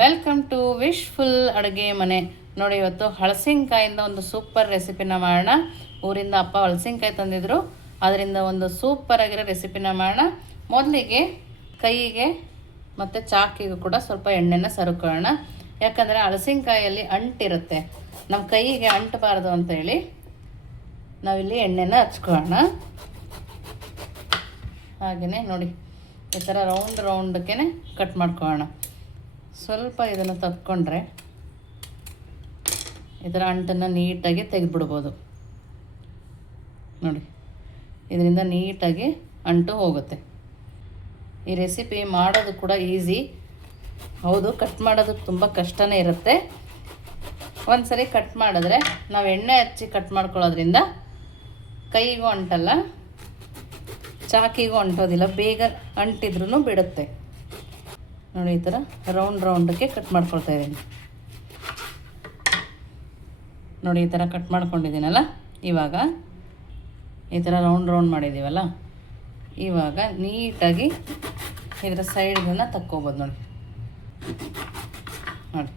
Welcome to wishful ಅಡುಗೆ ಮನೆ. ನೋಡಿ, ಇವತ್ತು ಹಲಸಿನಕಾಯಿಂದ ಒಂದು ಸೂಪರ್ ರೆಸಿಪಿನ ಮಾಡೋಣ. ಊರಿಂದ ಅಪ್ಪ ಹಲಸಿನಕಾಯಿ ತಂದಿದ್ರು, ಅದರಿಂದ ಒಂದು ಸೂಪರ್ ಆಗಿರೋ ರೆಸಿಪಿನ ಮಾಡೋಣ. ಮೊದಲಿಗೆ ಕೈಗೆ ಮತ್ತು ಚಾಕಿಗೂ ಕೂಡ ಸ್ವಲ್ಪ ಎಣ್ಣೆನ ಸರುಕೊಳ್ಳೋಣ. ಯಾಕಂದರೆ ಹಲಸಿನಕಾಯಲ್ಲಿ ಅಂಟಿರುತ್ತೆ, ನಮ್ಮ ಕೈಗೆ ಅಂಟಬಾರ್ದು ಅಂತೇಳಿ ನಾವಿಲ್ಲಿ ಎಣ್ಣೆನ ಹಚ್ಕೊಳ್ಳೋಣ. ಹಾಗೆಯೇ ನೋಡಿ, ಈ ಥರ ರೌಂಡ್ಗೆ ಕಟ್ ಮಾಡ್ಕೊಳ್ಳೋಣ. ಸ್ವಲ್ಪ ಇದನ್ನು ತಕ್ಕೊಂಡ್ರೆ ಈ ಥರ ಅಂಟನ್ನು ನೀಟಾಗಿ ತೆಗೆದುಬಿಡ್ಬೋದು. ನೋಡಿ, ಇದರಿಂದ ನೀಟಾಗಿ ಅಂಟು ಹೋಗುತ್ತೆ. ಈ ರೆಸಿಪಿ ಮಾಡೋದು ಕೂಡ ಈಸಿ. ಹೌದು, ಕಟ್ ಮಾಡೋದು ತುಂಬ ಕಷ್ಟನೇ ಇರುತ್ತೆ. ಒಂದು ಸರಿ ಕಟ್ ಮಾಡಿದ್ರೆ ನಾವು ಎಣ್ಣೆ ಹಚ್ಚಿ ಕಟ್ ಮಾಡ್ಕೊಳ್ಳೋದ್ರಿಂದ ಕೈಗೂ ಅಂಟಲ್ಲ, ಚಾಕಿಗೂ ಅಂಟೋದಿಲ್ಲ, ಬೇಗ ಅಂಟಿದ್ರೂ ಬಿಡುತ್ತೆ. ನೋಡಿ, ಈ ಥರ ರೌಂಡ್ಗೆ ಕಟ್ ಮಾಡ್ಕೊಳ್ತಾ ಇದ್ದೀನಿ. ನೋಡಿ, ಈ ಥರ ಕಟ್ ಮಾಡ್ಕೊಂಡಿದ್ದೀನಲ್ಲ. ಇವಾಗ ಈ ಥರ ರೌಂಡ್ ಮಾಡಿದ್ದೀವಲ್ಲ, ಇವಾಗ ನೀಟಾಗಿ ಇದರ ಸೈಡ್ಗಳನ್ನ ತಕ್ಕೋಬೋದು. ನೋಡಿ,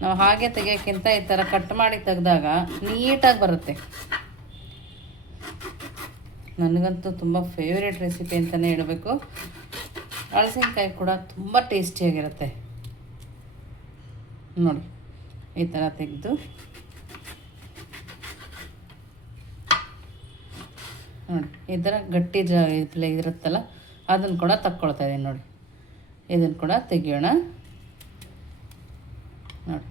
ನಾವು ಹಾಗೆ ತೆಗಿಯೋಕ್ಕಿಂತ ಈ ಥರ ಕಟ್ ಮಾಡಿ ತೆಗೆದಾಗ ನೀಟಾಗಿ ಬರುತ್ತೆ. ನನಗಂತೂ ತುಂಬ ಫೇವ್ರೇಟ್ ರೆಸಿಪಿ ಅಂತಲೇ ಹೇಳಬೇಕು. ಹಲಸಿನಕಾಯಿ ಕೂಡ ತುಂಬ ಟೇಸ್ಟಿಯಾಗಿರುತ್ತೆ. ನೋಡಿ, ಈ ಥರ ತೆಗೆದು ನೋಡಿ, ಈ ಥರ ಗಟ್ಟಿ ಇರುತ್ತಲ್ಲ, ಅದನ್ನು ಕೂಡ ತಕ್ಕೊಳ್ತಾ ಇದ್ದೀನಿ. ನೋಡಿ, ಇದನ್ನು ಕೂಡ ತೆಗಿಯೋಣ. ನೋಡಿ,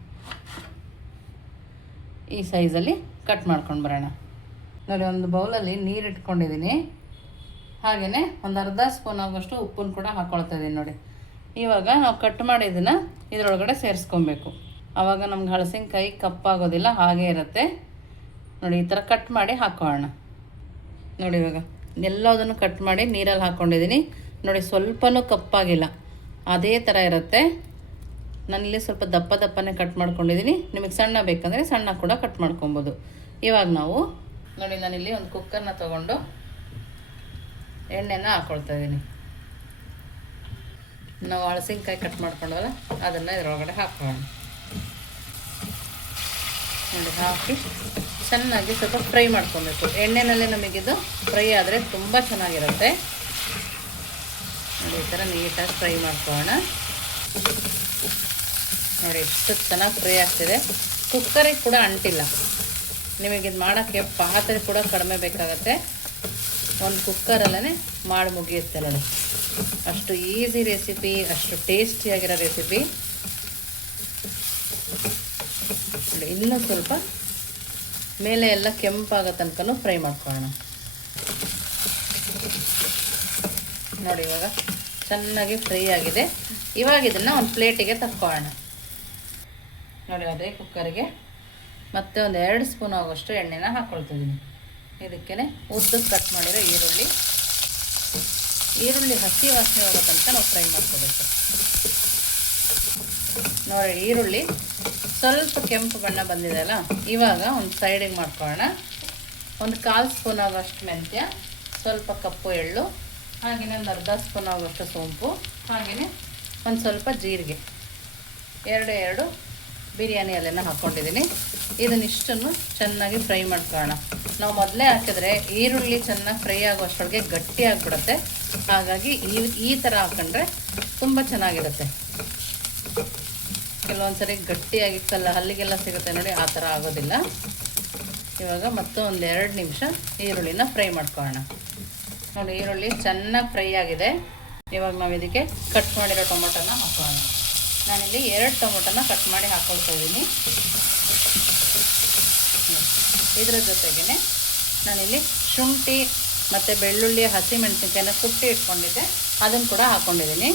ಈ ಸೈಜಲ್ಲಿ ಕಟ್ ಮಾಡ್ಕೊಂಡು ಬರೋಣ. ನೋಡಿ, ಒಂದು ಬೌಲಲ್ಲಿ ನೀರು ಇಟ್ಕೊಂಡಿದ್ದೀನಿ. ಹಾಗೆಯೇ ಒಂದು ಅರ್ಧ ಸ್ಪೂನ್ ಆಗೋಷ್ಟು ಉಪ್ಪನ್ನು ಕೂಡ ಹಾಕ್ಕೊಳ್ತಾ ಇದ್ದೀನಿ. ನೋಡಿ, ಇವಾಗ ನಾವು ಕಟ್ ಮಾಡಿದ್ದನ್ನು ಇದರೊಳಗಡೆ ಸೇರಿಸ್ಕೊಬೇಕು. ಆವಾಗ ನಮ್ಗೆ ಹಲಸಿನಕಾಯಿ ಕಪ್ಪಾಗೋದಿಲ್ಲ, ಹಾಗೇ ಇರುತ್ತೆ. ನೋಡಿ, ಈ ಥರ ಕಟ್ ಮಾಡಿ ಹಾಕ್ಕೊಳ್ಳೋಣ. ನೋಡಿ, ಇವಾಗ ಎಲ್ಲದನ್ನು ಕಟ್ ಮಾಡಿ ನೀರಲ್ಲಿ ಹಾಕ್ಕೊಂಡಿದ್ದೀನಿ. ನೋಡಿ, ಸ್ವಲ್ಪನೂ ಕಪ್ಪಾಗಿಲ್ಲ, ಅದೇ ಥರ ಇರುತ್ತೆ. ನಾನಿಲ್ಲಿ ಸ್ವಲ್ಪ ದಪ್ಪನೇ ಕಟ್ ಮಾಡ್ಕೊಂಡಿದ್ದೀನಿ. ನಿಮಗೆ ಸಣ್ಣ ಬೇಕಂದರೆ ಸಣ್ಣ ಕೂಡ ಕಟ್ ಮಾಡ್ಕೊಬೋದು. ಇವಾಗ ನಾವು ನೋಡಿ, ನಾನಿಲ್ಲಿ ಒಂದು ಕುಕ್ಕರ್ನ ತೊಗೊಂಡು ಎಣ್ಣೆನ ಹಾಕ್ಕೊಳ್ತಾ ಇದ್ದೀನಿ. ನಾವು ಹಲಸಿನಕಾಯಿ ಕಟ್ ಮಾಡ್ಕೊಂಡವಲ್ಲ, ಅದನ್ನು ಇದರೊಳಗಡೆ ಹಾಕೋಣ. ನೋಡಿ, ಹಾಕಿ ಚೆನ್ನಾಗಿ ಸ್ವಲ್ಪ ಫ್ರೈ ಮಾಡ್ಕೊಬೇಕು. ಎಣ್ಣೆನಲ್ಲೇ ನಮಗಿದು ಫ್ರೈ ಆದರೆ ತುಂಬ ಚೆನ್ನಾಗಿರುತ್ತೆ. ನೋಡಿ, ಈ ಥರ ನೀಟಾಗಿ ಫ್ರೈ ಮಾಡ್ಕೊಳ್ಳೋಣ. ನೋಡಿ, ಎಷ್ಟು ಚೆನ್ನಾಗಿ ಫ್ರೈ ಆಗ್ತಿದೆ. ಕುಕ್ಕರಿಗೆ ಕೂಡ ಅಂಟಿಲ್ಲ. ನಿಮಗಿದು ಮಾಡೋಕ್ಕೆ ಪಾತ್ರೆ ಕೂಡ ಕಡಿಮೆ ಬೇಕಾಗತ್ತೆ. ಒಂದು ಕುಕ್ಕರಲ್ಲೇ ಮಾಡಿ ಮುಗಿಯುತ್ತೆ. ನೋಡಿ, ಅಷ್ಟು ಈಸಿ ರೆಸಿಪಿ, ಅಷ್ಟು ಟೇಸ್ಟಿಯಾಗಿರೋ ರೆಸಿಪಿ. ನೋಡಿ, ಇನ್ನೂ ಸ್ವಲ್ಪ ಮೇಲೆ ಎಲ್ಲ ಕೆಂಪಾಗೋ ತನಕ ಫ್ರೈ ಮಾಡ್ಕೊಳ್ಳೋಣ. ನೋಡಿ, ಇವಾಗ ಚೆನ್ನಾಗಿ ಫ್ರೈ ಆಗಿದೆ. ಇವಾಗ ಇದನ್ನು ಒಂದು ಪ್ಲೇಟಿಗೆ ತಕ್ಕೊಳ್ಳೋಣ. ನೋಡಿ, ಅದೇ ಕುಕ್ಕರಿಗೆ ಮತ್ತೆ ಒಂದು 2 ಸ್ಪೂನ್ ಆಗೋಷ್ಟು ಎಣ್ಣೆನ ಹಾಕ್ಕೊಳ್ತಿದ್ದೀನಿ. ಇದಕ್ಕೇ ಉದ್ದಕ್ಕೆ ಕಟ್ ಮಾಡಿರೋ ಈರುಳ್ಳಿ ಹಸಿ ವಾಸನೆ ಹೋಗೋ ತನಕ ನಾವು ಫ್ರೈ ಮಾಡ್ಕೋಬೇಕು. ನೋಡಿ, ಈರುಳ್ಳಿ ಸ್ವಲ್ಪ ಕೆಂಪು ಬಣ್ಣ ಬಂದಿದೆ ಅಲ್ಲ, ಇವಾಗ ಒಂದು ಸೈಡಿಗೆ ಮಾಡ್ಕೊಳ್ಳೋಣ. ಒಂದು 1/4 ಸ್ಪೂನ್ ಆಗೋಷ್ಟು ಮೆಂತ್ಯ, ಸ್ವಲ್ಪ ಕಪ್ಪು ಎಳ್ಳು, ಹಾಗೆಯೇ ಒಂದು ಅರ್ಧ ಸ್ಪೂನ್ ಆಗೋಷ್ಟು ಸೋಂಪು, ಹಾಗೆಯೇ ಒಂದು ಸ್ವಲ್ಪ ಜೀರಿಗೆ, 2 ಬಿರಿಯಾನಿ ಎಲೆನ ಹಾಕ್ಕೊಂಡಿದ್ದೀನಿ. ಇದನ್ನಿಷ್ಟನ್ನು ಚೆನ್ನಾಗಿ ಫ್ರೈ ಮಾಡ್ಕೊಳ್ಳೋಣ. ನಾವು ಮೊದಲೇ ಹಾಕಿದ್ರೆ ಈರುಳ್ಳಿ ಚೆನ್ನಾಗಿ ಫ್ರೈ ಆಗೋಷ್ಟೊಳಗೆ ಗಟ್ಟಿ ಆಗಿಬಿಡುತ್ತೆ. ಹಾಗಾಗಿ ಈ ಥರ ಹಾಕೊಂಡ್ರೆ ತುಂಬ ಚೆನ್ನಾಗಿರುತ್ತೆ. ಕೆಲವೊಂದು ಸರಿ ಗಟ್ಟಿಯಾಗಿ ಹಲ್ಲಿಗೆಲ್ಲ ಸಿಗುತ್ತೆ ನೋಡಿ, ಆ ಥರ ಆಗೋದಿಲ್ಲ. ಇವಾಗ ಮತ್ತು ಒಂದು 2 ನಿಮಿಷ ಈರುಳ್ಳಿನ ಫ್ರೈ ಮಾಡ್ಕೊಳ್ಳೋಣ. ನೋಡಿ, ಈರುಳ್ಳಿ ಚೆನ್ನಾಗಿ ಫ್ರೈ ಆಗಿದೆ. ಇವಾಗ ನಾವು ಇದಕ್ಕೆ ಕಟ್ ಮಾಡಿರೋ ಟೊಮೊಟೊನ ಹಾಕೋಣ. ನಾನಿಲ್ಲಿ 2 ಟೊಮೊಟೊನ ಕಟ್ ಮಾಡಿ ಹಾಕ್ಕೊಳ್ತಾ ಇದ್ದೀನಿ. ಇದರ ಜೊತೆಗೇ ನಾನಿಲ್ಲಿ ಶುಂಠಿ ಮತ್ತು ಬೆಳ್ಳುಳ್ಳಿ, ಹಸಿಮೆಣಸಿನ್ಕಾಯಿನ ಕುಟ್ಟಿ ಇಟ್ಕೊಂಡಿದ್ದೆ, ಅದನ್ನು ಕೂಡ ಹಾಕ್ಕೊಂಡಿದ್ದೀನಿ.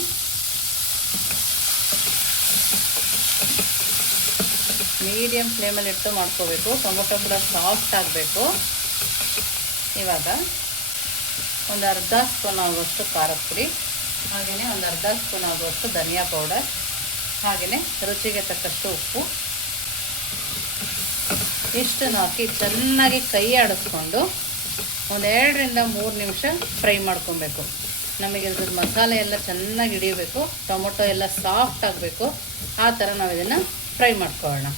ಮೀಡಿಯಮ್ ಫ್ಲೇಮಲ್ಲಿ ಇಟ್ಟು ಮಾಡ್ಕೋಬೇಕು. ಟೊಮೊಟೊ ಕೂಡ ಸಾಫ್ಟ್ ಆಗಬೇಕು. ಇವಾಗ ಒಂದು ಅರ್ಧ ಸ್ಪೂನ್ ಆಗುವಷ್ಟು ಖಾರದ ಪುಡಿ, ಹಾಗೆಯೇ ಒಂದು ಅರ್ಧ ಸ್ಪೂನ್ ಆಗುವಷ್ಟು ಧನಿಯಾ ಪೌಡರ್, ಹಾಗೆಯೇ ರುಚಿಗೆ ತಕ್ಕಷ್ಟು ಉಪ್ಪು, ಇಷ್ಟನ್ನು ಹಾಕಿ ಚೆನ್ನಾಗಿ ಕೈ ಆಡಿಸ್ಕೊಂಡು ಒಂದು 2 ರಿಂದ 3 ನಿಮಿಷ ಫ್ರೈ ಮಾಡ್ಕೊಬೇಕು. ನಮಗೆ ಇದ್ರ ಮಸಾಲೆ ಎಲ್ಲ ಚೆನ್ನಾಗಿ ಹಿಡಿಯಬೇಕು, ಟೊಮೊಟೊ ಎಲ್ಲ ಸಾಫ್ಟ್ ಆಗಬೇಕು. ಆ ಥರ ನಾವು ಇದನ್ನು ಫ್ರೈ ಮಾಡ್ಕೊಳ್ಳೋಣ.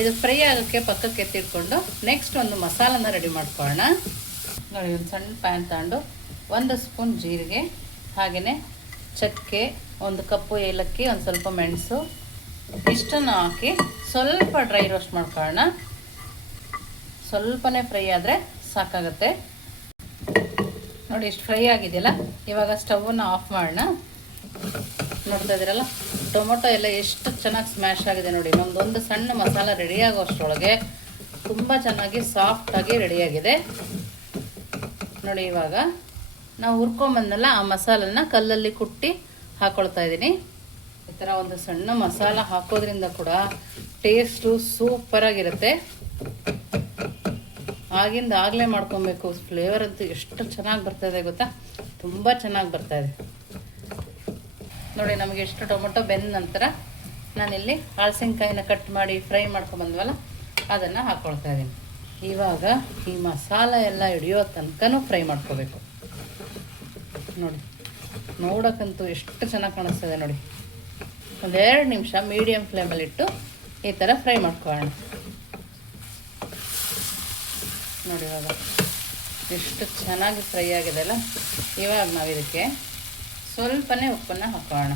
ಇದು ಫ್ರೈ ಆಗೋಕ್ಕೆ ಪಕ್ಕಕ್ಕೆ ಎತ್ತಿಟ್ಕೊಂಡು ನೆಕ್ಸ್ಟ್ ಒಂದು ಮಸಾಲನ ರೆಡಿ ಮಾಡ್ಕೊಳ್ಳೋಣ. ನೋಡಿ, ಒಂದು ಸಣ್ಣ ಪ್ಯಾನ್ ತಗೊಂಡು 1 ಸ್ಪೂನ್ ಜೀರಿಗೆ, ಹಾಗೆಯೇ ಚಕ್ಕೆ, 1 ಕಪ್ಪು ಏಲಕ್ಕಿ, ಒಂದು ಸ್ವಲ್ಪ ಮೆಣಸು ಇಷ್ಟನ್ನು ಹಾಕಿ ಸ್ವಲ್ಪ ಡ್ರೈ ರೋಸ್ಟ್ ಮಾಡ್ಕೊಳ್ಳೋಣ. ಸ್ವಲ್ಪನೇ ಫ್ರೈ ಆದರೆ ಸಾಕಾಗುತ್ತೆ. ನೋಡಿ, ಇಷ್ಟು ಫ್ರೈ ಆಗಿದೆಯಲ್ಲ, ಇವಾಗ ಸ್ಟವನ್ನು ಆಫ್ ಮಾಡೋಣ. ನೋಡ್ತಾ ಇದ್ದೀರಲ್ಲ, ಟೊಮೊಟೊ ಎಲ್ಲ ಎಷ್ಟು ಚೆನ್ನಾಗಿ ಸ್ಮ್ಯಾಶ್ ಆಗಿದೆ ನೋಡಿ. ನಮ್ಮದೊಂದು ಸಣ್ಣ ಮಸಾಲ ರೆಡಿಯಾಗೋ ಅಷ್ಟರೊಳಗೆ ತುಂಬ ಚೆನ್ನಾಗಿ ಸಾಫ್ಟಾಗಿ ರೆಡಿಯಾಗಿದೆ ನೋಡಿ. ಇವಾಗ ನಾವು ಹುರ್ಕೊಂಬಂದಲ್ಲ ಆ ಮಸಾಲನ್ನ ಕಲ್ಲಲ್ಲಿ ಕುಟ್ಟಿ ಹಾಕ್ಕೊಳ್ತಾ ಇದ್ದೀನಿ. ಈ ಥರ ಒಂದು ಸಣ್ಣ ಮಸಾಲ ಹಾಕೋದ್ರಿಂದ ಕೂಡ ಟೇಸ್ಟು ಸೂಪರಾಗಿರುತ್ತೆ. ಆಗಿಂದ ಆಗಲೇ ಮಾಡ್ಕೊಬೇಕು. ಫ್ಲೇವರ್ ಅಂತೂ ಎಷ್ಟು ಚೆನ್ನಾಗಿ ಬರ್ತಾಯಿದೆ ಗೊತ್ತಾ, ತುಂಬ ಚೆನ್ನಾಗಿ ಬರ್ತಾಯಿದೆ ನೋಡಿ. ನಮಗೆ ಎಷ್ಟು ಟೊಮೊಟೊ ಬೆಂದ ನಂತರ ನಾನಿಲ್ಲಿ ಹಲಸಿನಕಾಯಿನ ಕಟ್ ಮಾಡಿ ಫ್ರೈ ಮಾಡ್ಕೊಂಬಂದ್ವಲ್ಲ ಅದನ್ನು ಹಾಕ್ಕೊಳ್ತಾ ಇದ್ದೀನಿ. ಇವಾಗ ಈ ಮಸಾಲ ಎಲ್ಲ ಹಿಡಿಯೋ ತನಕನೂ ಫ್ರೈ ಮಾಡ್ಕೋಬೇಕು ನೋಡಿ. ನೋಡೋಕ್ಕಂತೂ ಎಷ್ಟು ಚೆನ್ನಾಗಿ ಕಾಣಿಸ್ತದೆ ನೋಡಿ. 1-2 ನಿಮಿಷ ಮೀಡಿಯಮ್ ಫ್ಲೇಮಲ್ಲಿಟ್ಟು ಈ ಥರ ಫ್ರೈ ಮಾಡ್ಕೊಳ್ಳೋಣ ನೋಡಿ. ಇವಾಗ ಎಷ್ಟು ಚೆನ್ನಾಗಿ ಫ್ರೈ ಆಗಿದೆ ಅಲ್ಲ. ಇವಾಗ ನಾವು ಇದಕ್ಕೆ ಸ್ವಲ್ಪನೇ ಉಪ್ಪನ್ನು ಹಾಕೋಣ.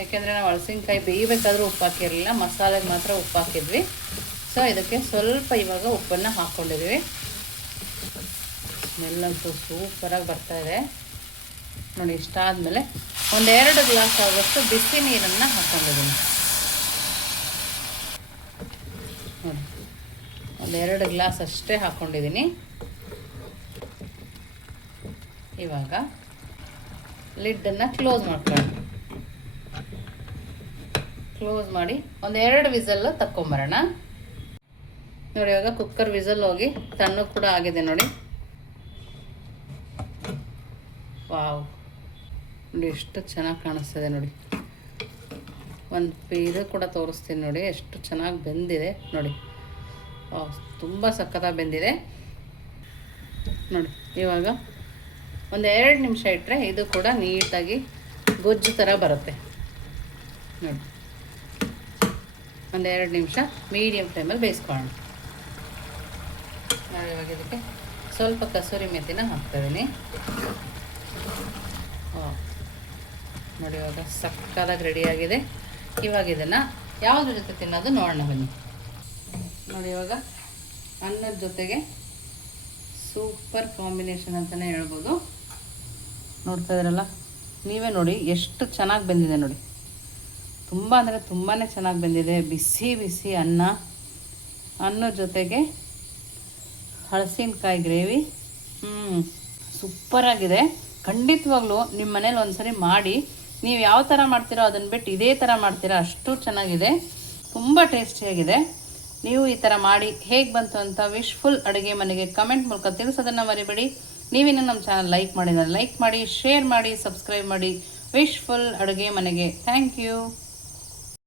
ಯಾಕೆಂದರೆ ನಾವು ಹಲಸಿನಕಾಯಿ ಬೇಯಬೇಕಾದ್ರೂ ಉಪ್ಪು ಹಾಕಿರಲಿಲ್ಲ, ಮಸಾಲೆಗೆ ಮಾತ್ರ ಉಪ್ಪು ಹಾಕಿದ್ವಿ. ಸೊ ಇದಕ್ಕೆ ಸ್ವಲ್ಪ ಇವಾಗ ಉಪ್ಪನ್ನು ಹಾಕ್ಕೊಂಡಿದ್ವಿ. ಸ್ಮೆಲ್ಲಂತೂ ಸೂಪರಾಗಿ ಬರ್ತಾಯಿದೆ ನೋಡಿ. ಇಷ್ಟಾದಮೇಲೆ 1-2 ಗ್ಲಾಸ್ ಆಗೋಷ್ಟು ಬಿಸಿ ನೀರನ್ನು ಹಾಕ್ಕೊಂಡಿದ್ದೀನಿ ನೋಡಿ. 1-2 ಗ್ಲಾಸ್ ಅಷ್ಟೇ ಹಾಕ್ಕೊಂಡಿದ್ದೀನಿ. ಇವಾಗ ಲಿಡ್ಡನ್ನು ಕ್ಲೋಸ್ ಮಾಡ್ಕೊಳ್ಳೋಣ. ಕ್ಲೋಸ್ ಮಾಡಿ 1-2 ವಿಸಲ್ಲು ತಕ್ಕೊಂಬರೋಣ ನೋಡಿ. ಇವಾಗ ಕುಕ್ಕರ್ ವಿಸಲ್ ಹೋಗಿ ತಣ್ಣಗೆ ಕೂಡ ಆಗಿದೆ ನೋಡಿ. ವಾವ್, ನೋಡಿ ಎಷ್ಟು ಚೆನ್ನಾಗಿ ಕಾಣಿಸ್ತದೆ ನೋಡಿ. ಒಂದು ಇದು ಕೂಡ ತೋರಿಸ್ತೀನಿ ನೋಡಿ, ಎಷ್ಟು ಚೆನ್ನಾಗಿ ಬೆಂದಿದೆ ನೋಡಿ. ತುಂಬ ಸಖತ್ತಾಗಿ ಬೆಂದಿದೆ ನೋಡಿ. ಇವಾಗ 1-2 ನಿಮಿಷ ಇಟ್ಟರೆ ಇದು ಕೂಡ ನೀಟಾಗಿ ಗೊಜ್ಜು ಥರ ಬರುತ್ತೆ ನೋಡಿ. 1-2 ನಿಮಿಷ ಮೀಡಿಯಮ್ ಫ್ಲೇಮಲ್ಲಿ ಬೇಯಿಸ್ಕೊಳ್ಳೋಣ ನೋಡಿ. ಇವಾಗ ಇದಕ್ಕೆ ಸ್ವಲ್ಪ ಕಸೂರಿ ಮೆಥಿನ ಹಾಕ್ತಾಯಿದ್ದೀನಿ ನೋಡಿ. ಇವಾಗ ಸಕ್ಕತ್ತಾಗಿ ರೆಡಿಯಾಗಿದೆ. ಇವಾಗ ಇದನ್ನು ಯಾವುದ್ರ ಜೊತೆ ತಿನ್ನೋದು ನೋಡೋಣ ಬನ್ನಿ ನೋಡಿ. ಇವಾಗ ಅನ್ನದ ಜೊತೆಗೆ ಸೂಪರ್ ಕಾಂಬಿನೇಷನ್ ಅಂತಲೇ ಹೇಳ್ಬೋದು. ನೋಡ್ತಾ ಇದ್ರಲ್ಲ ನೀವೇ ನೋಡಿ, ಎಷ್ಟು ಚೆನ್ನಾಗಿ ಬೆಂದಿದೆ ನೋಡಿ. ತುಂಬ ಅಂದರೆ ತುಂಬಾ ಚೆನ್ನಾಗಿ ಬೆಂದಿದೆ. ಬಿಸಿ ಬಿಸಿ ಅನ್ನದ ಜೊತೆಗೆ ಹಲಸಿನಕಾಯಿ ಗ್ರೇವಿ ಸೂಪರಾಗಿದೆ. ಖಂಡಿತವಾಗ್ಲೂ ನಿಮ್ಮ ಮನೇಲಿ ಒಂದ್ಸರಿ ಮಾಡಿ, ನೀವು ಯಾವ ಥರ ಮಾಡ್ತೀರೋ ಅದನ್ನು ಬಿಟ್ಟು ಇದೇ ಥರ ಮಾಡ್ತೀರಾ, ಅಷ್ಟು ಚೆನ್ನಾಗಿದೆ, ತುಂಬ ಟೇಸ್ಟಿಯಾಗಿದೆ. ನೀವು ಈ ಥರ ಮಾಡಿ ಹೇಗೆ ಬಂತು ಅಂತ ವಿಶ್ಫುಲ್ ಅಡುಗೆ ಮನೆಗೆ ಕಮೆಂಟ್ ಮೂಲಕ ತಿಳಿಸೋದನ್ನು ಮರಿಬೇಡಿ. ನೀವಿನ್ನೂ ನಮ್ಮ ಚಾನಲ್ ಲೈಕ್ ಮಾಡಿದರೆ ಲೈಕ್ ಮಾಡಿ, ಶೇರ್ ಮಾಡಿ, ಸಬ್ಸ್ಕ್ರೈಬ್ ಮಾಡಿ ವಿಶ್ಫುಲ್ ಅಡುಗೆ ಮನೆಗೆ. Thank you.